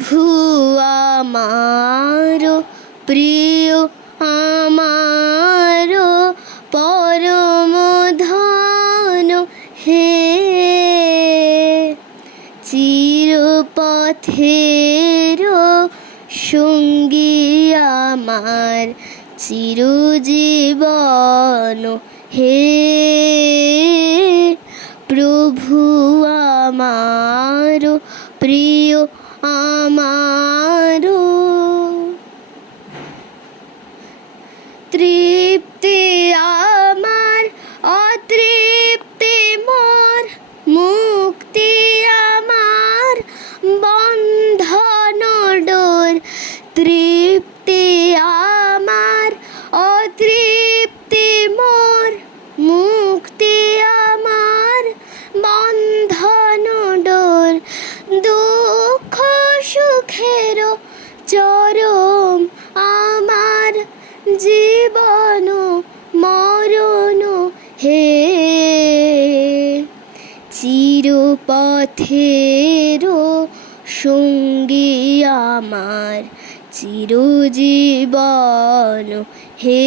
প্রভু আমার প্রিয় আমার পরম ধন হে, চিরপথের সঙ্গী আমার চিরজীবন হে, প্রভু আমার প্রিয় আমার। তৃপ্তি আমার অতৃপ্তি মোর, মুক্তি আমার বন্ধন ডোর। তৃপ্তি আমার অতৃপ্তি মোর, মুক্তি আমার বন্ধন ডোর। দুঃখ সুখের চরম আমার জীবন মরণ হে, চিরপথের সঙ্গী আমার চিরজীবন হে।